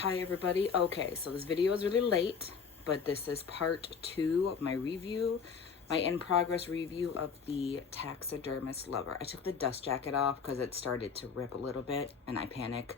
Hi everybody. Okay, so this video is really late, but this is part 2 of my review, my in-progress review of the Taxidermist Lover. I took the dust jacket off because it started to rip a little bit, and I panic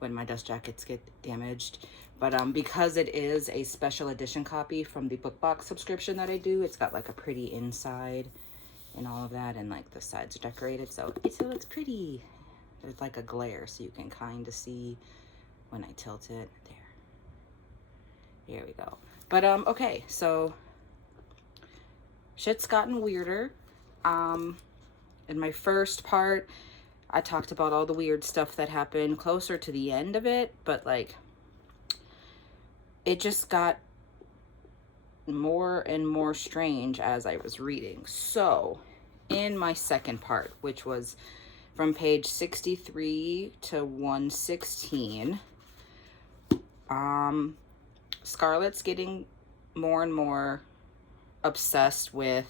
when my dust jackets get damaged. But because it is a special edition copy from the book box subscription that I do, it's got like a pretty inside and all of that, and like the sides are decorated, so it looks pretty. There's like a glare, so you can kind of see when I tilt it. There we go. But okay, so shit's gotten weirder. In my first part, I talked about all the weird stuff that happened closer to the end of it, but like it just got more and more strange as I was reading. So in my second part, which was from page 63 to 116, Scarlett's getting more and more obsessed with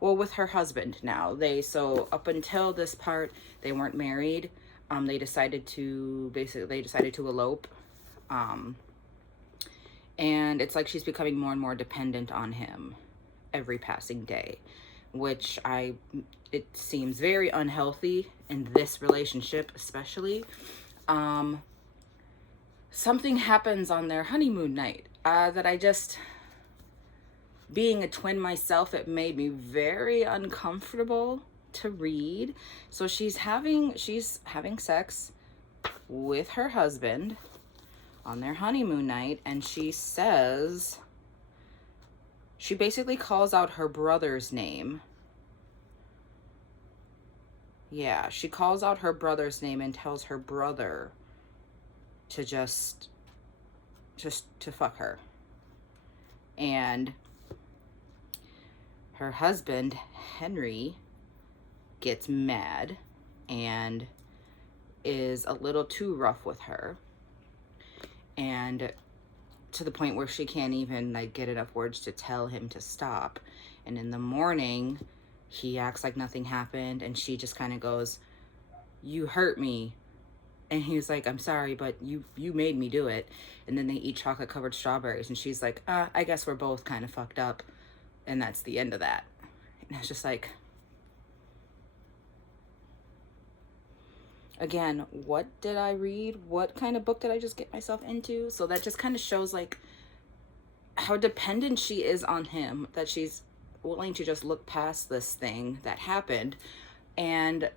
her husband now. So up until this part, they weren't married. They decided to elope. And it's like she's becoming more and more dependent on him every passing day, which it seems very unhealthy in this relationship, especially. Something happens on their honeymoon night that being a twin myself, it made me very uncomfortable to read. So she's having sex with her husband on their honeymoon night, and she basically calls out her brother's name. Yeah, she calls out her brother's name and tells her brother to just to fuck her. And her husband, Henry, gets mad and is a little too rough with her. And to the point where she can't even like get enough words to tell him to stop. And in the morning, he acts like nothing happened, and she just kind of goes, "You hurt me." And he's like, "I'm sorry, but you made me do it." And then they eat chocolate covered strawberries, and she's like, "I guess we're both kind of fucked up." And that's the end of that. And it's just like, again, what did I read? What kind of book did I just get myself into? So that just kind of shows like how dependent she is on him, that she's willing to just look past this thing that happened. And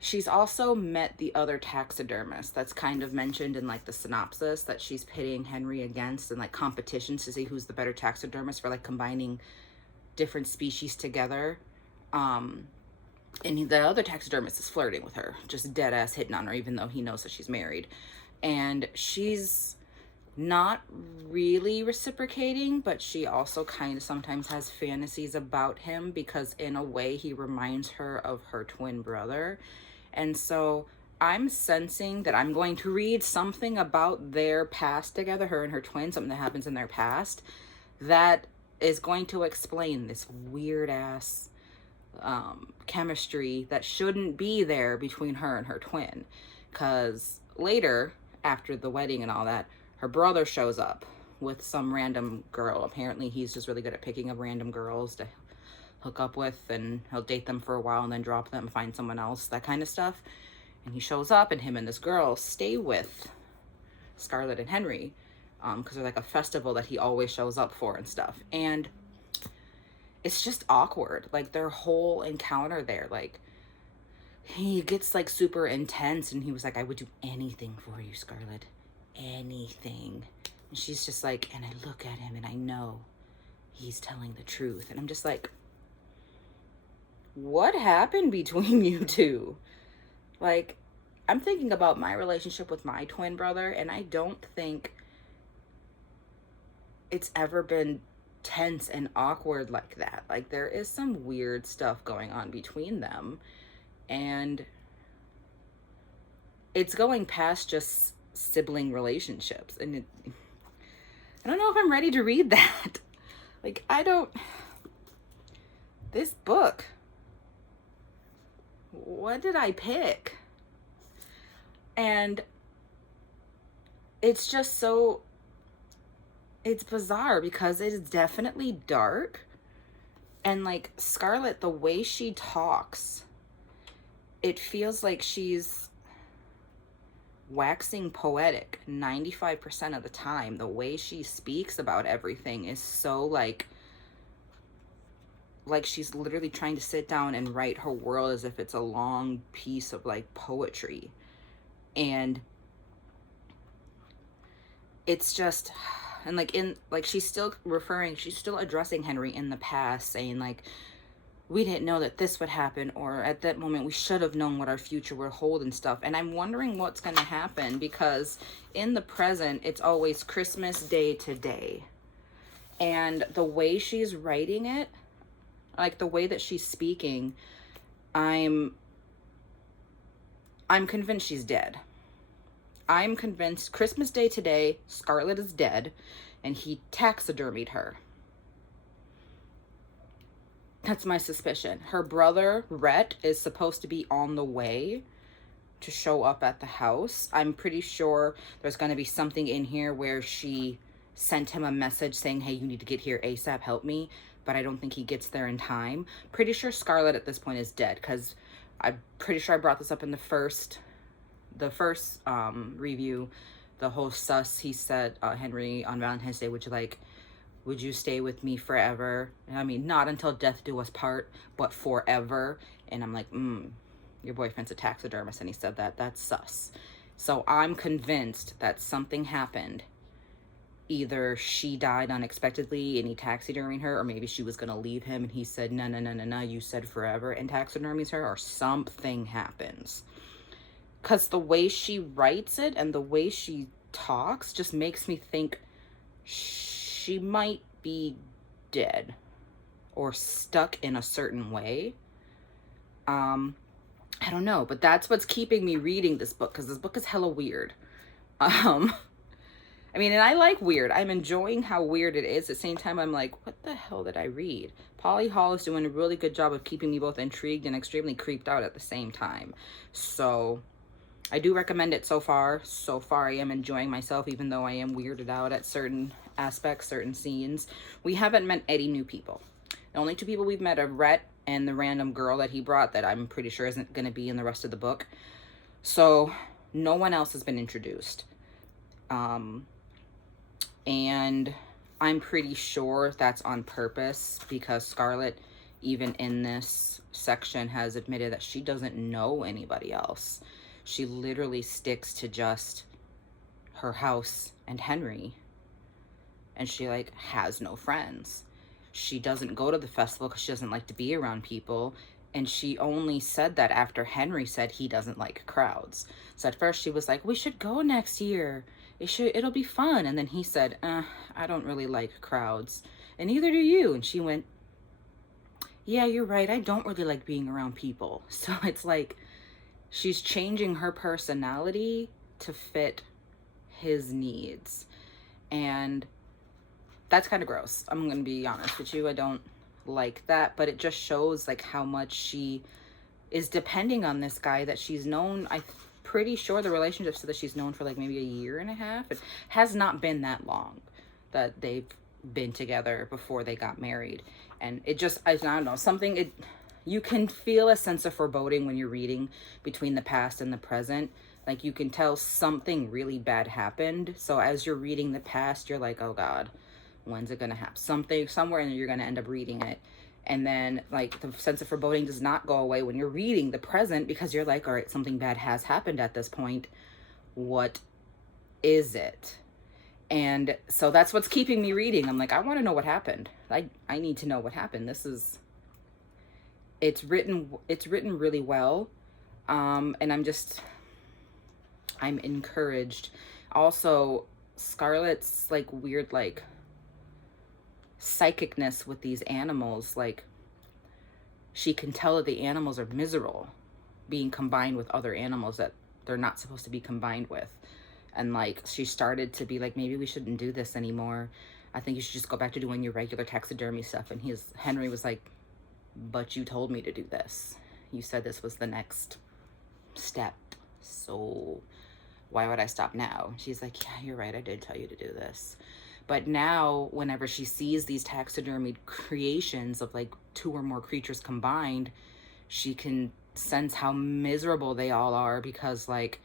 she's also met the other taxidermist that's kind of mentioned in like the synopsis, that she's pitting Henry against and like competitions to see who's the better taxidermist for like combining different species together. And the other taxidermist is flirting with her, just dead ass hitting on her, even though he knows that she's married. And she's not really reciprocating, but she also kind of sometimes has fantasies about him because in a way he reminds her of her twin brother. And so I'm sensing that I'm going to read something about their past together, her and her twin, something that happens in their past that is going to explain this weird ass chemistry that shouldn't be there between her and her twin. Because later, after the wedding and all that, her brother shows up with some random girl. Apparently he's just really good at picking up random girls to hook up with, and he'll date them for a while and then drop them, find someone else, that kind of stuff. And he shows up, and him and this girl stay with Scarlett and Henry because there's like a festival that he always shows up for and stuff. And it's just awkward, like their whole encounter there. Like he gets like super intense, and he was like, "I would do anything for you, Scarlett, anything." And she's just like, and I look at him and I know he's telling the truth. And I'm just like, what happened between you two? Like, I'm thinking about my relationship with my twin brother, and I don't think it's ever been tense and awkward like that. Like, there is some weird stuff going on between them, and it's going past just sibling relationships. And I don't know if I'm ready to read that. Like, this book, what did I pick? And it's just so, it's bizarre because it is definitely dark. And like Scarlett, the way she talks, it feels like she's waxing poetic 95% of the time. The way she speaks about everything is so like she's literally trying to sit down and write her world as if it's a long piece of like poetry. And it's just, and like in like she's still addressing Henry in the past, saying like, we didn't know that this would happen, or at that moment we should have known what our future would hold and stuff. And I'm wondering what's going to happen, because in the present it's always Christmas Day today, and the way she's writing it, like the way that she's speaking, I'm convinced she's dead. I'm convinced Christmas Day today, Scarlett is dead, and he taxidermied her. That's my suspicion. Her brother, Rhett, is supposed to be on the way to show up at the house. I'm pretty sure there's going to be something in here where she sent him a message saying, hey, you need to get here ASAP, help me. But I don't think he gets there in time. Pretty sure Scarlett at this point is dead, because I'm pretty sure I brought this up in the first review. The whole sus, he said, Henry on Valentine's Day, would you stay with me forever? And I mean, not until death do us part, but forever. And I'm like, your boyfriend's a taxidermist, and he said that. That's sus. So I'm convinced that something happened. Either she died unexpectedly and he taxidermied her, or maybe she was going to leave him and he said, no, you said forever, and taxidermies her, or something happens. Because the way she writes it and the way she talks just makes me think she might be dead or stuck in a certain way. I don't know, but that's what's keeping me reading this book, because this book is hella weird. I mean, and I like weird. I'm enjoying how weird it is. At the same time, I'm like, what the hell did I read? Polly Hall is doing a really good job of keeping me both intrigued and extremely creeped out at the same time. So I do recommend it so far. So far, I am enjoying myself, even though I am weirded out at certain aspects, certain scenes. We haven't met any new people. The only two people we've met are Rhett and the random girl that he brought that I'm pretty sure isn't going to be in the rest of the book. So no one else has been introduced. And I'm pretty sure that's on purpose, because Scarlett, even in this section, has admitted that she doesn't know anybody else. She literally sticks to just her house and Henry. And she like has no friends. She doesn't go to the festival because she doesn't like to be around people. And she only said that after Henry said he doesn't like crowds. So at first she was like, we should go next year. It'll be fun. And then he said, I don't really like crowds. And neither do you. And she went, yeah, you're right. I don't really like being around people. So it's like she's changing her personality to fit his needs. And that's kind of gross. I'm going to be honest with you. I don't like that, but it just shows like how much she is depending on this guy that she's known. I'm pretty sure the relationship so that she's known for like maybe a year and a half. It has not been that long that they've been together before they got married. And it just, I don't know, something, you can feel a sense of foreboding when you're reading between the past and the present. Like you can tell something really bad happened. So as you're reading the past, you're like, oh God, when's it gonna happen? Something, somewhere in there, you're gonna end up reading it. And then like the sense of foreboding does not go away when you're reading the present, because you're like, all right, something bad has happened at this point. What is it? And so that's what's keeping me reading. I'm like, I want to know what happened. I need to know what happened. It's written really well. And I'm encouraged. Also, Scarlett's like weird, like psychicness with these animals, like she can tell that the animals are miserable being combined with other animals that they're not supposed to be combined with. And like she started to be like, maybe we shouldn't do this anymore. I think you should just go back to doing your regular taxidermy stuff. And Henry was like, but you told me to do this. You said this was the next step. So why would I stop now? She's like, yeah, you're right, I did tell you to do this. But now, whenever she sees these taxidermied creations of like 2 or more creatures combined, she can sense how miserable they all are, because like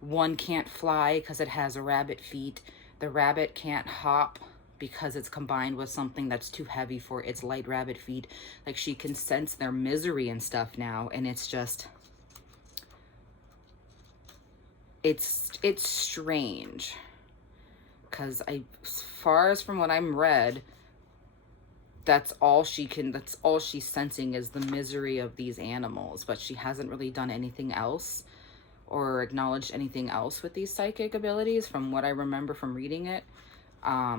one can't fly because it has a rabbit feet. The rabbit can't hop because it's combined with something that's too heavy for its light rabbit feet. Like, she can sense their misery and stuff now, and it's just, it's strange, because as far as from what I'm read, that's all she's sensing is the misery of these animals, but she hasn't really done anything else or acknowledged anything else with these psychic abilities from what I remember from reading it. I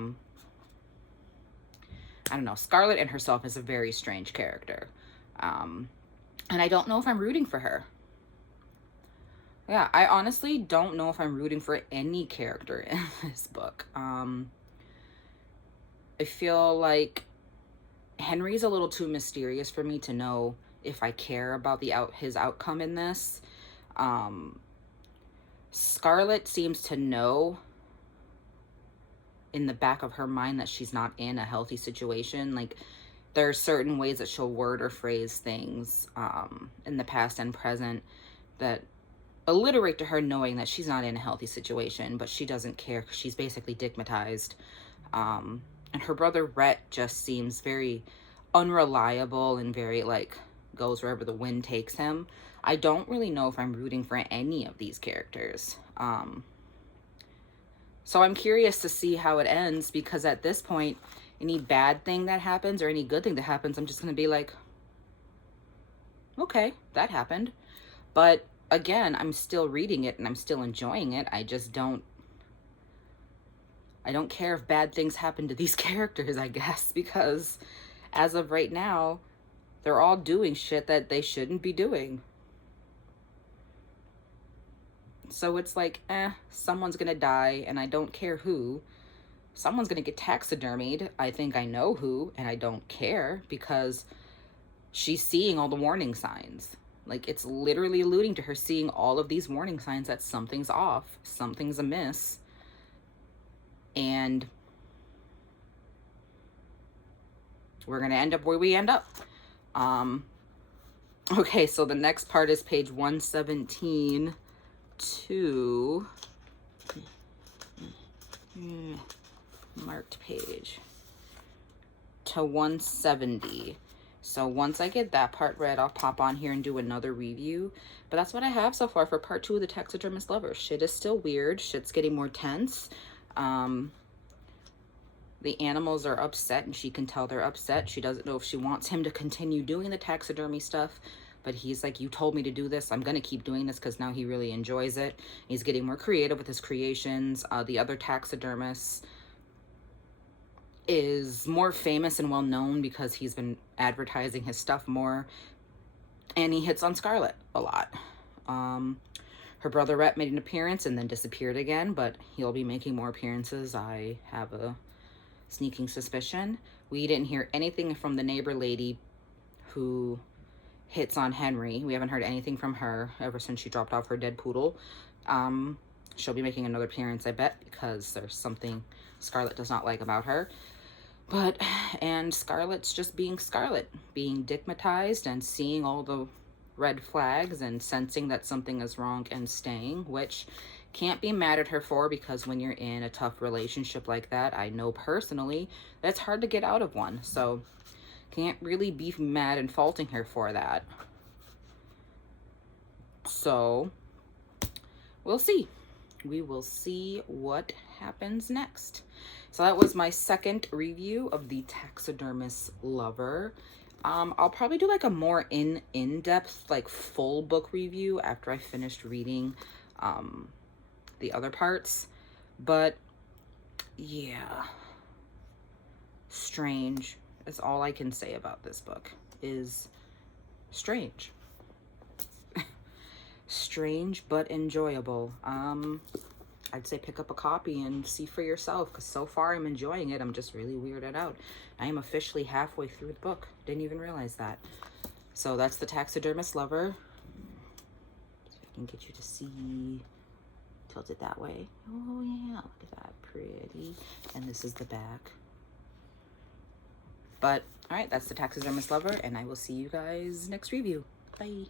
don't know. Scarlett in herself is a very strange character. And I don't know if I'm rooting for her. Yeah, I honestly don't know if I'm rooting for any character in this book. I feel like Henry's a little too mysterious for me to know if I care about his outcome in this. Scarlett seems to know in the back of her mind that she's not in a healthy situation. Like, there are certain ways that she'll word or phrase things in the past and present that alliterate to her knowing that she's not in a healthy situation, but she doesn't care because she's basically stigmatized. And her brother Rhett just seems very unreliable and very like goes wherever the wind takes him. I don't really know if I'm rooting for any of these characters. So I'm curious to see how it ends, because at this point, any bad thing that happens or any good thing that happens, I'm just going to be like, okay, that happened. But again, I'm still reading it and I'm still enjoying it. I don't care if bad things happen to these characters, I guess, because as of right now, they're all doing shit that they shouldn't be doing. So it's like, someone's gonna die, and I don't care who. Someone's gonna get taxidermied. I think I know who, and I don't care, because she's seeing all the warning signs. Like, it's literally alluding to her seeing all of these warning signs that something's off, something's amiss. And we're gonna end up where we end up. Okay, so the next part is page 117 to marked page to 170. So once I get that part read, I'll pop on here and do another review. But that's what I have so far for part 2 of the Taxidermist Lover. Shit is still weird. Shit's getting more tense. The animals are upset, and she can tell they're upset. She doesn't know if she wants him to continue doing the taxidermy stuff, but he's like, you told me to do this. I'm going to keep doing this, because now he really enjoys it. He's getting more creative with his creations. The other taxidermist is more famous and well known because he's been advertising his stuff more, and he hits on Scarlett a lot. Her brother Rhett made an appearance and then disappeared again, but he'll be making more appearances. I have a sneaking suspicion. We didn't hear anything from the neighbor lady who hits on Henry. We haven't heard anything from her ever since she dropped off her dead poodle. She'll be making another appearance, I bet, because there's something Scarlett does not like about her. And Scarlett's just being Scarlett, being stigmatized and seeing all the red flags and sensing that something is wrong and staying, which can't be mad at her for, because when you're in a tough relationship like that, I know personally that's hard to get out of one. So can't really be mad and faulting her for that. So we'll see. We will see what happens next. So that was my second review of the Taxidermist Lover. I'll probably do like a more in-depth, like full book review after I finished reading the other parts. But yeah, strange is all I can say about this book. Is strange. Strange but enjoyable. I'd say pick up a copy and see for yourself, because so far I'm enjoying it. I'm just really weirded out. I am officially halfway through the book. Didn't even realize that. So that's the Taxidermist Lover. See if I can get you to see tilt it that way. Oh yeah, look at that, pretty. And this is the back. But all right, that's the Taxidermist Lover, and I will see you guys next review. Bye.